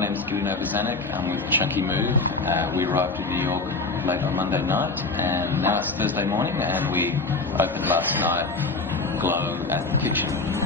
My name is Gideon Obarzanek. I'm with Chunky Move. We arrived in New York late on Monday night, and now it's Thursday morning, and we opened last night Glow at the kitchen.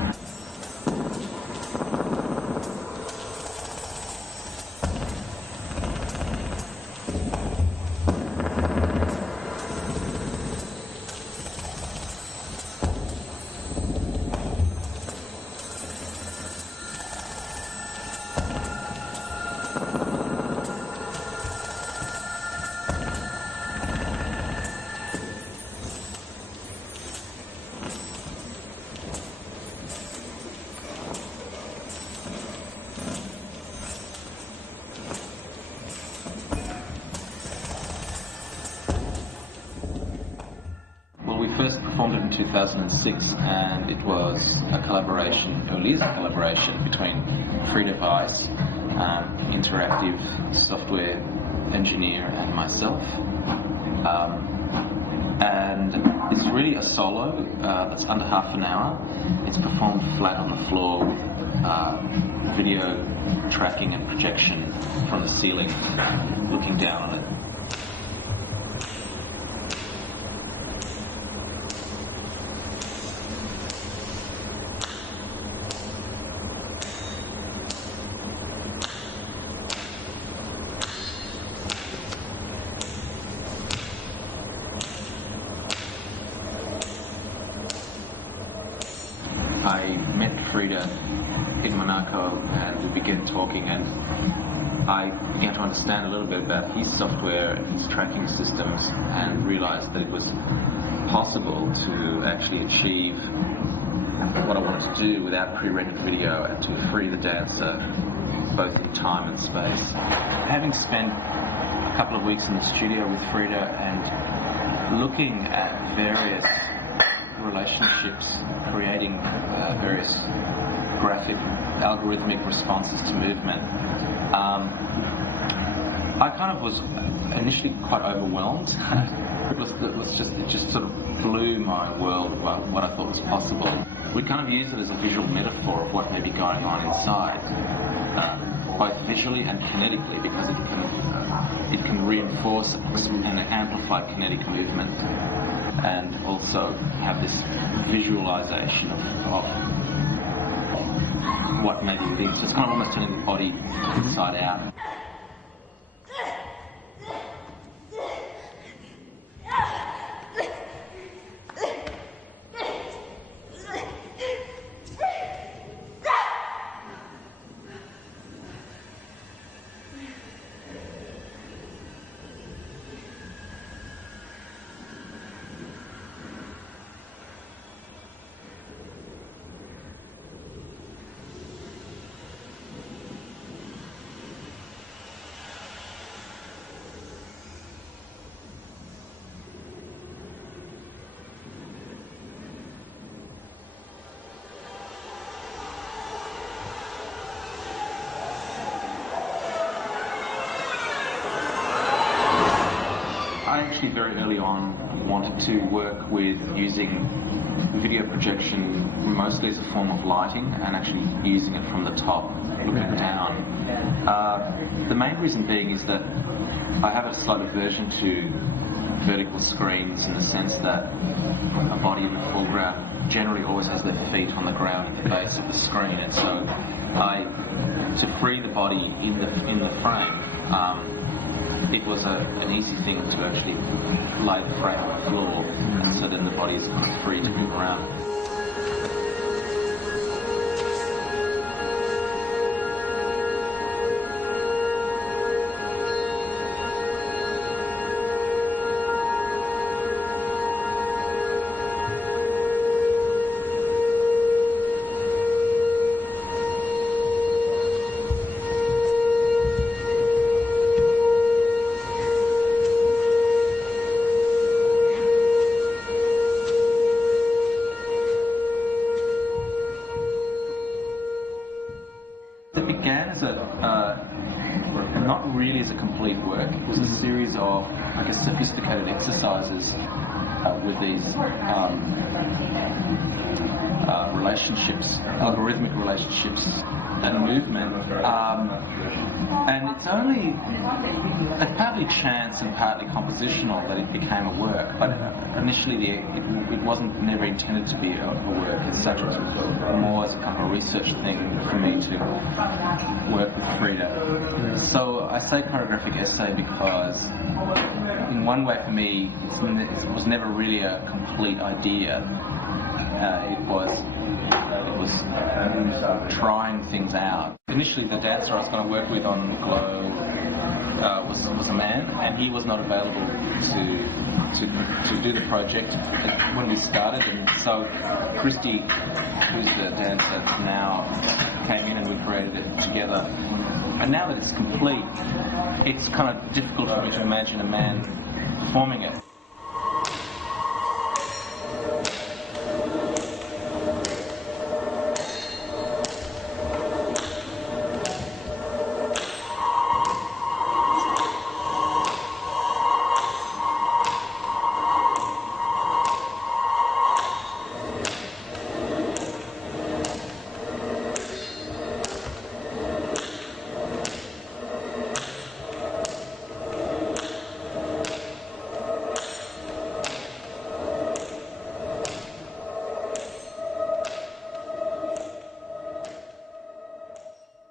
We first performed it in 2006, and it was a collaboration, or is a collaboration, between Frida Weiss, interactive software engineer, and myself. And it's really a solo that's under half an hour. It's performed flat on the floor with video tracking and projection from the ceiling, looking down on it. I met Frida in Monaco, and we began talking, and I began to understand a little bit about his software and his tracking systems, and realized that it was possible to actually achieve what I wanted to do without pre-rendered video, and to free the dancer both in time and space. Having spent a couple of weeks in the studio with Frida and looking at various relationships, creating various graphic, algorithmic responses to movement, I kind of was initially quite overwhelmed. It just sort of blew my world about what I thought was possible. We kind of use it as a visual metaphor of what may be going on inside, both visually and kinetically, because it can reinforce and amplify kinetic movement, and also have this visualization of what may be within. So it's kind of almost turning the body inside out. I actually very early on wanted to work with using video projection mostly as a form of lighting, and actually using it from the top, looking down. The main reason being is that I have a slight aversion to vertical screens, in the sense that a body in the foreground generally always has their feet on the ground at the base of the screen, and so to free the body in the frame, it was an easy thing to actually lay the frame on the floor, and so then the body is kind of free to move around. It began as not really as a complete work. It was a series of, I guess, sophisticated exercises with these relationships, algorithmic relationships and movement, And it's only partly chance and partly compositional that it became a work, but initially it wasn't never intended to be a work as such. It was more as a kind of a research thing for me to work with Frida. So I say choreographic essay because in one way for me it was never really a complete idea. It was trying things out. Initially, the dancer I was going to work with on Glow was a man, and he was not available to do the project when we started. And so Christy, who's the dancer now, came in and we created it together. And now that it's complete, it's kind of difficult for me to imagine a man performing it.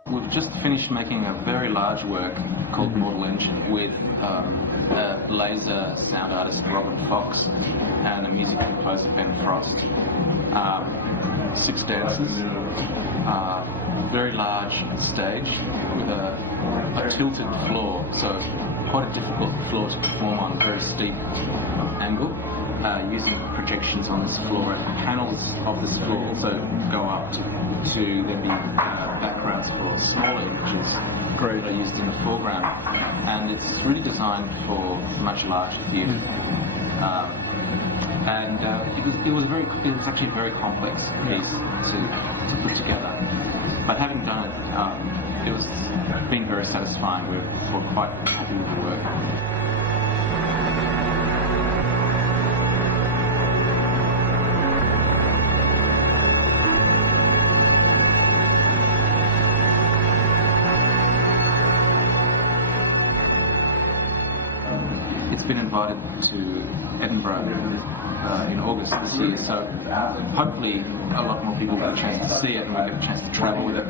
We've just finished making a very large work called Mortal Engine with a laser sound artist Robert Fox and a music composer Ben Frost. 6 dancers, very large stage with a tilted floor, so quite a difficult floor to perform on, very steep angle. Using projections on this floor, and panels of this floor also go up to then be backgrounds for smaller images that are used in the foreground, and it's really designed for much larger theatre. And it was actually a very complex piece to put together. But having done it, it was been very satisfying. We're quite happy with the work. It's been invited to Edinburgh in August this year, so hopefully a lot more people get a chance to see it and we get a chance to travel with it.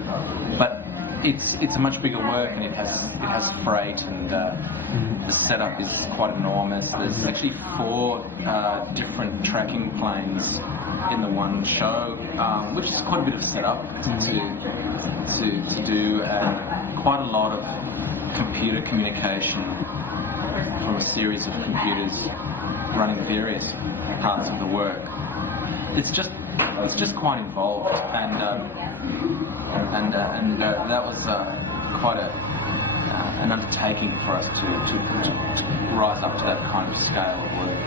But it's a much bigger work, and it has freight, and the setup is quite enormous. There's actually 4 different tracking planes in the one show, which is quite a bit of setup to do, and quite a lot of computer communication from a series of computers running various parts of the work. It's just quite involved, and that was quite an undertaking for us to rise up to that kind of scale of work.